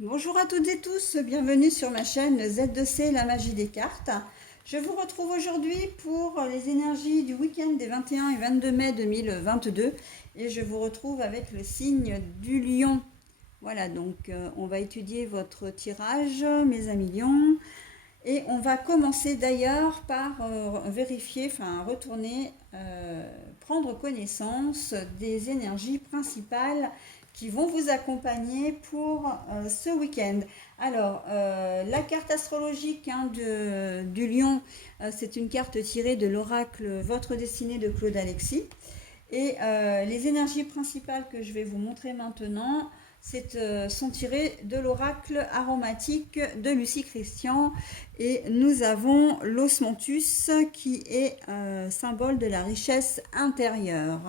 Bonjour à toutes et tous, bienvenue sur ma chaîne Z2C, la magie des cartes. Je vous retrouve aujourd'hui pour les énergies du week-end des 21 et 22 mai 2022 et je vous retrouve avec le signe du lion. Voilà, donc on va étudier votre tirage, mes amis lions, et on va commencer d'ailleurs par vérifier, enfin retourner, prendre connaissance des énergies principales qui vont vous accompagner pour ce week-end. Alors, la carte astrologique du lion, c'est une carte tirée de l'oracle Votre destinée de Claude Alexis. Et les énergies principales que je vais vous montrer maintenant sont tirées de l'oracle aromatique de Lucie Christian. Et nous avons l'osmanthus qui est symbole de la richesse intérieure.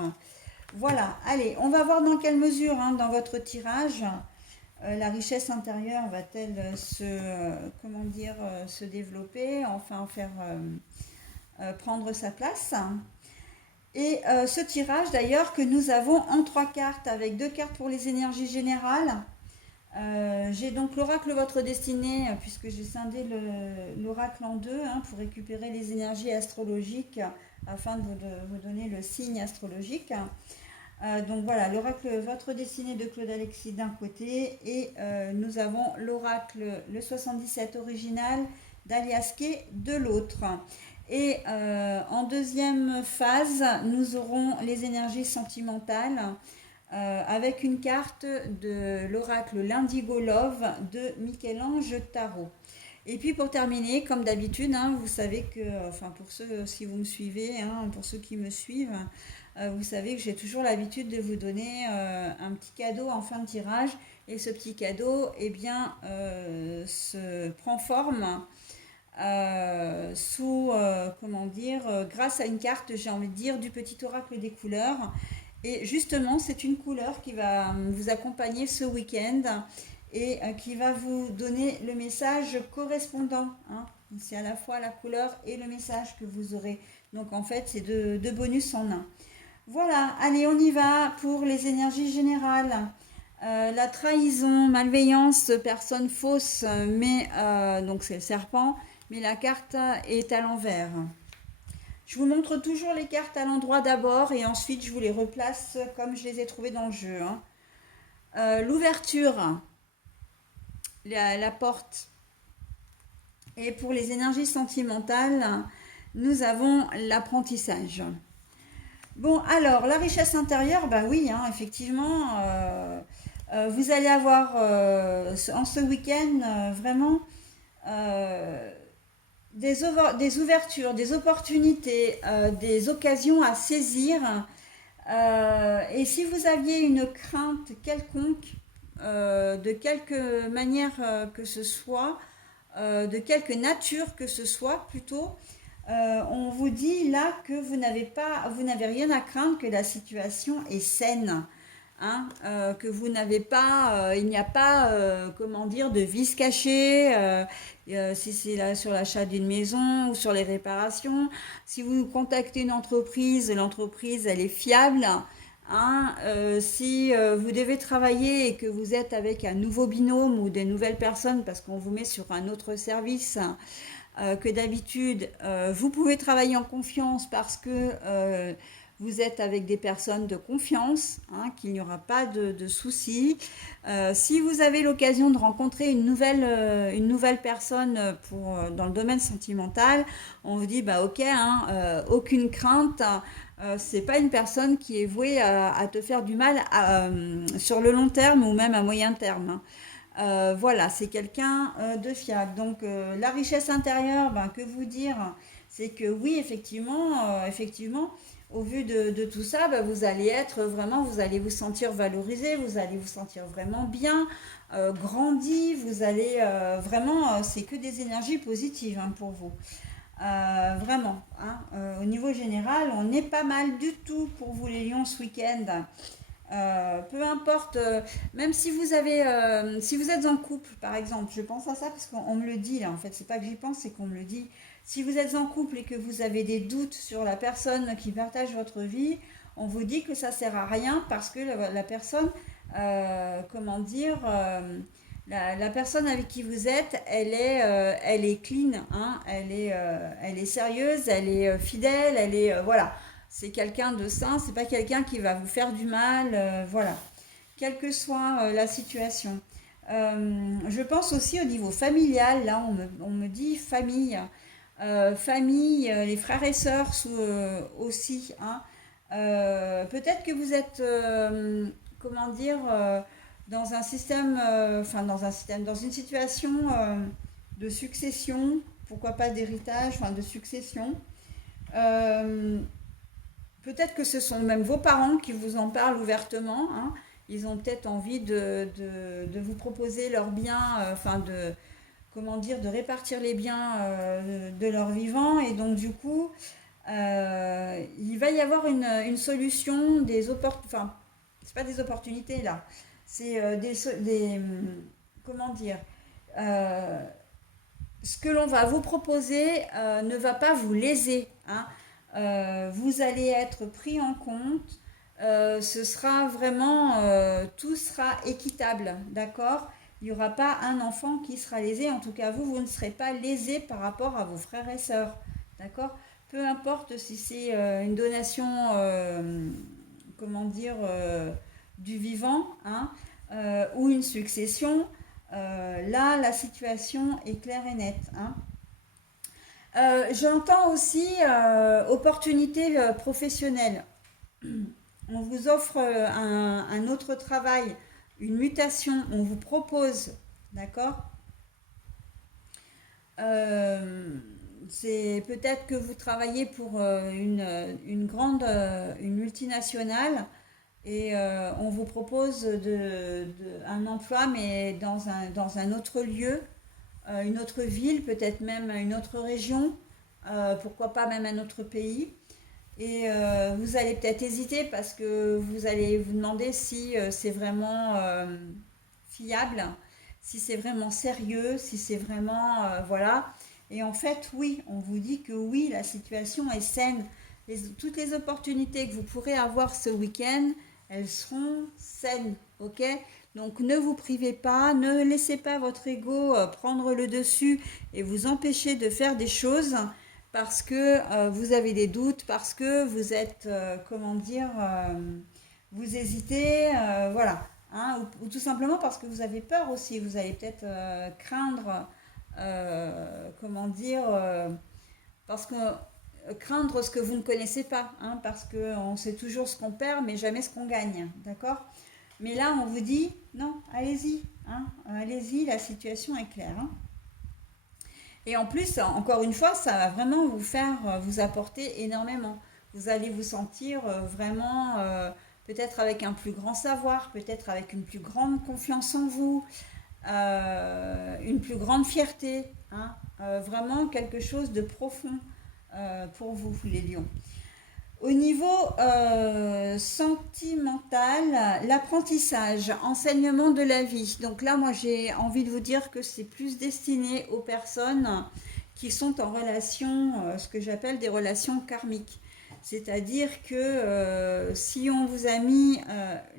Voilà, allez, on va voir dans quelle mesure dans votre tirage la richesse intérieure va-t-elle se développer, enfin faire prendre sa place. Et ce tirage d'ailleurs que nous avons en trois cartes, avec deux cartes pour les énergies générales. J'ai donc l'oracle Votre destinée, puisque j'ai scindé l'oracle en deux pour récupérer les énergies astrologiques afin de vous donner le signe astrologique. Donc voilà, l'oracle Votre destinée de Claude Alexis d'un côté et nous avons l'oracle le 77 original d'Alias Kay de l'autre. Et en deuxième phase, nous aurons les énergies sentimentales avec une carte de l'oracle l'Indigo Love de Michel-Ange Tarot. Et puis pour terminer, comme d'habitude, vous savez que, enfin pour ceux, si vous me suivez, pour ceux qui me suivent, vous savez que j'ai toujours l'habitude de vous donner un petit cadeau en fin de tirage. Et ce petit cadeau, eh bien, se prend forme grâce à une carte, j'ai envie de dire, du petit oracle des couleurs. Et justement, c'est une couleur qui va vous accompagner ce week-end et qui va vous donner le message correspondant. C'est à la fois la couleur et le message que vous aurez. Donc en fait, c'est deux bonus en un. Voilà, allez, on y va pour les énergies générales. La trahison, malveillance, personne fausse, mais donc c'est le serpent, mais la carte est à l'envers. Je vous montre toujours les cartes à l'endroit d'abord et ensuite je vous les replace comme je les ai trouvées dans le jeu. L'ouverture, la porte. Et pour les énergies sentimentales, nous avons l'apprentissage. Bon, alors, la richesse intérieure, bah oui, effectivement, vous allez avoir en ce week-end vraiment euh, des ouvertures, des opportunités, des occasions à saisir. Et si vous aviez une crainte quelconque, de quelque manière que ce soit, de quelque nature que ce soit plutôt, on vous dit là que vous n'avez rien à craindre, que la situation est saine. Que vous n'avez pas, il n'y a pas, comment dire, de vice caché, si c'est là sur l'achat d'une maison ou sur les réparations. Si vous contactez une entreprise, l'entreprise elle est fiable. Si vous devez travailler et que vous êtes avec un nouveau binôme ou des nouvelles personnes parce qu'on vous met sur un autre service que d'habitude, vous pouvez travailler en confiance parce que vous êtes avec des personnes de confiance, qu'il n'y aura pas de soucis. Si vous avez l'occasion de rencontrer une nouvelle personne dans le domaine sentimental, on vous dit bah ok, aucune crainte. C'est pas une personne qui est vouée à te faire du mal sur le long terme ou même à moyen terme. Voilà, c'est quelqu'un de fiable. Donc la richesse intérieure, que vous dire? C'est que oui, effectivement, au vu de tout ça, vous allez être vraiment, vous allez vous sentir valorisé, vous allez vous sentir vraiment bien, grandi, vous allez vraiment, c'est que des énergies positives pour vous. Vraiment, au niveau général, on est pas mal du tout pour vous les lions ce week-end. Peu importe, même si si vous êtes en couple, par exemple, je pense à ça parce qu'on me le dit là. En fait, c'est pas que j'y pense, c'est qu'on me le dit. Si vous êtes en couple et que vous avez des doutes sur la personne qui partage votre vie, on vous dit que ça sert à rien parce que la personne, comment dire, La personne avec qui vous êtes, elle est clean, hein, elle est sérieuse, elle est fidèle, elle est, voilà. C'est quelqu'un de sain, c'est pas quelqu'un qui va vous faire du mal, voilà. Quelle que soit la situation. Je pense aussi au niveau familial, là on me dit famille. Famille, les frères et sœurs aussi, hein. Peut-être que vous êtes, comment dire, dans un système, dans un système, dans une situation de succession, pourquoi pas d'héritage, enfin de succession. Euh, Peut-être que ce sont même vos parents qui vous en parlent ouvertement, hein. Ils ont peut-être envie de vous proposer leurs biens, comment dire, de répartir les biens de leur vivant. Et donc, du coup, il va y avoir une solution, enfin, c'est pas des opportunités là, c'est comment dire, euh, ce que l'on va vous proposer ne va pas vous léser, hein. Vous allez être pris en compte. Ce sera vraiment, tout sera équitable, d'accord? Il n'y aura pas un enfant qui sera lésé. En tout cas, vous ne serez pas lésé par rapport à vos frères et sœurs, d'accord? Peu importe si c'est une donation, comment dire, du vivant, hein, ou une succession. Là, la situation est claire et nette, hein. J'entends aussi opportunités professionnelles. On vous offre un autre travail, une mutation, on vous propose, d'accord? Euh, c'est peut-être que vous travaillez pour une grande, une multinationale et on vous propose un emploi mais dans un autre lieu, une autre ville, peut-être même une autre région, pourquoi pas même un autre pays. Et vous allez peut-être hésiter parce que vous allez vous demander si c'est vraiment fiable, si c'est vraiment sérieux, si c'est vraiment, voilà. Et en fait, oui, on vous dit que oui, la situation est saine. Toutes les opportunités que vous pourrez avoir ce week-end, elles seront saines, ok? Donc ne vous privez pas, ne laissez pas votre ego prendre le dessus et vous empêcher de faire des choses parce que vous avez des doutes, parce que vous êtes, comment dire, vous hésitez, voilà. Hein, ou tout simplement parce que vous avez peur aussi. Vous allez peut-être craindre, comment dire, parce que craindre ce que vous ne connaissez pas, hein, parce qu'on sait toujours ce qu'on perd, mais jamais ce qu'on gagne, d'accord? Mais là, on vous dit, non, allez-y, hein, allez-y, la situation est claire, hein. Et en plus, encore une fois, ça va vraiment vous faire, vous apporter énormément. Vous allez vous sentir vraiment, peut-être avec un plus grand savoir, peut-être avec une plus grande confiance en vous, une plus grande fierté, hein, vraiment quelque chose de profond pour vous, les lions. Au niveau sentimental, l'apprentissage, enseignement de la vie. Donc là, moi, j'ai envie de vous dire que c'est plus destiné aux personnes qui sont en relation, ce que j'appelle des relations karmiques. C'est-à-dire que si on vous a mis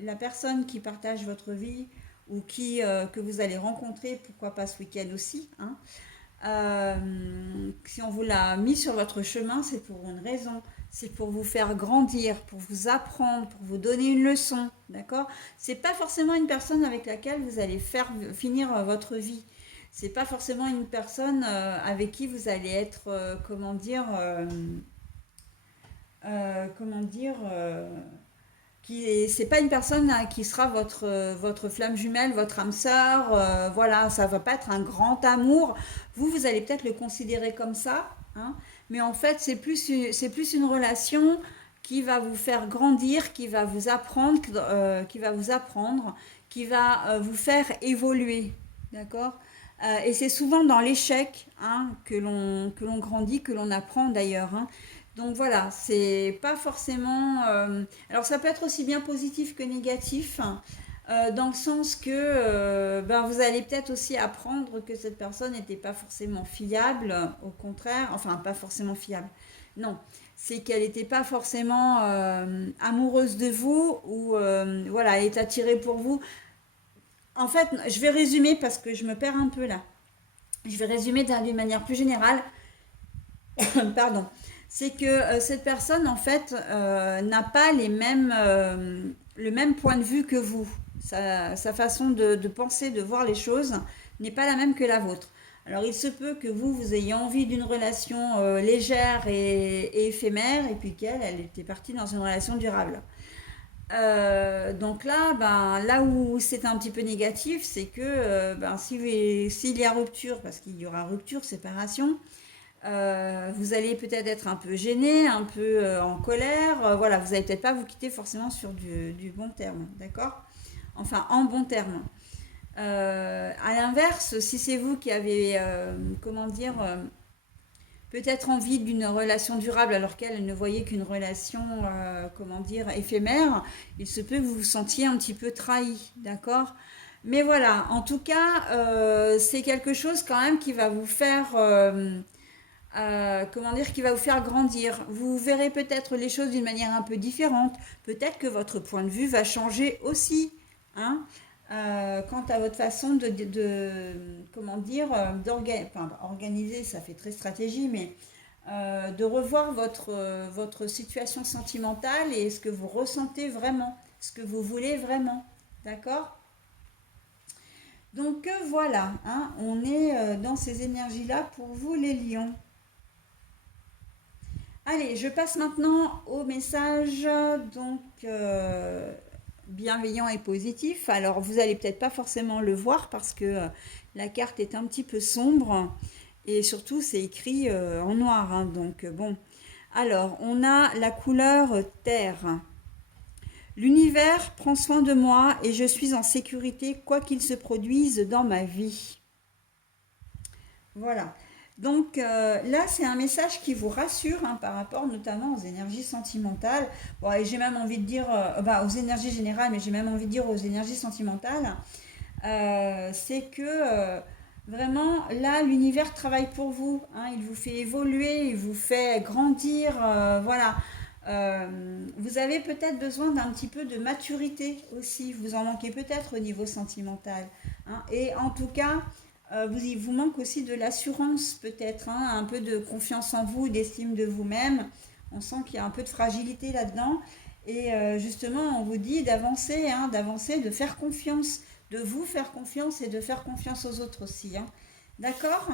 la personne qui partage votre vie ou que vous allez rencontrer, pourquoi pas ce week-end aussi, hein, si on vous l'a mis sur votre chemin, c'est pour une raison. C'est pour vous faire grandir, pour vous apprendre, pour vous donner une leçon, d'accord? C'est pas forcément une personne avec laquelle vous allez faire finir votre vie. C'est pas forcément une personne avec qui vous allez être, comment dire, c'est pas une personne hein, qui sera votre flamme jumelle, votre âme sœur, voilà, ça va pas être un grand amour. Vous allez peut-être le considérer comme ça, hein, mais en fait, c'est plus une relation qui va vous faire grandir, qui va vous apprendre, qui va vous faire évoluer, d'accord? Et c'est souvent dans l'échec hein, que l'on grandit, que l'on apprend d'ailleurs, hein. Donc voilà, c'est pas forcément. Alors ça peut être aussi bien positif que négatif, hein, dans le sens que ben, vous allez peut-être aussi apprendre que cette personne n'était pas forcément fiable, au contraire, enfin pas forcément fiable. Non, c'est qu'elle n'était pas forcément amoureuse de vous ou voilà, elle est attirée pour vous En fait, je vais résumer parce que je me perds un peu là. Je vais résumer d'une manière plus générale. Pardon. C'est que cette personne, en fait, n'a pas le même point de vue que vous. Sa façon de penser, de voir les choses n'est pas la même que la vôtre. Alors, il se peut que vous ayez envie d'une relation légère et éphémère, et puis qu'elle, elle était partie dans une relation durable. Donc là, ben, là où c'est un petit peu négatif, c'est que ben, s'il y a rupture, parce qu'il y aura rupture, séparation, vous allez peut-être être un peu gêné, un peu en colère. Voilà, vous n'allez peut-être pas vous quitter forcément sur du bon terme, d'accord? Enfin, en bon terme. À l'inverse, si c'est vous qui avez, comment dire, peut-être envie d'une relation durable alors qu'elle ne voyait qu'une relation, comment dire, éphémère, il se peut que vous vous sentiez un petit peu trahi, d'accord? Mais voilà, en tout cas, c'est quelque chose quand même qui va vous faire, comment dire, qui va vous faire grandir. Vous verrez peut-être les choses d'une manière un peu différente. Peut-être que votre point de vue va changer aussi, hein, quant à votre façon comment dire, enfin, organiser, ça fait très stratégie, mais de revoir votre situation sentimentale et ce que vous ressentez vraiment, ce que vous voulez vraiment. D'accord? Donc voilà, hein, on est dans ces énergies-là pour vous les lions. Allez, je passe maintenant au message donc bienveillant et positif. Alors, vous allez peut-être pas forcément le voir parce que la carte est un petit peu sombre et surtout c'est écrit en noir, hein, donc bon. Alors, on a la couleur terre. L'univers prend soin de moi et je suis en sécurité quoi qu'il se produise dans ma vie. Voilà. Donc là, c'est un message qui vous rassure hein, par rapport notamment aux énergies sentimentales. Bon, et j'ai même envie de dire, bah, aux énergies générales, mais j'ai même envie de dire aux énergies sentimentales. C'est que vraiment, là, l'univers travaille pour vous. Hein, il vous fait évoluer, il vous fait grandir. Voilà. Vous avez peut-être besoin d'un petit peu de maturité aussi. Vous en manquez peut-être au niveau sentimental. Hein, et en tout cas, il vous manque aussi de l'assurance peut-être, hein, un peu de confiance en vous, d'estime de vous-même. On sent qu'il y a un peu de fragilité là-dedans. Et justement, on vous dit d'avancer, hein, d'avancer, de faire confiance, de vous faire confiance et de faire confiance aux autres aussi. Hein. D'accord?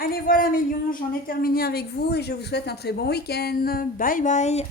Allez, voilà mes lions, j'en ai terminé avec vous et je vous souhaite un très bon week-end. Bye bye!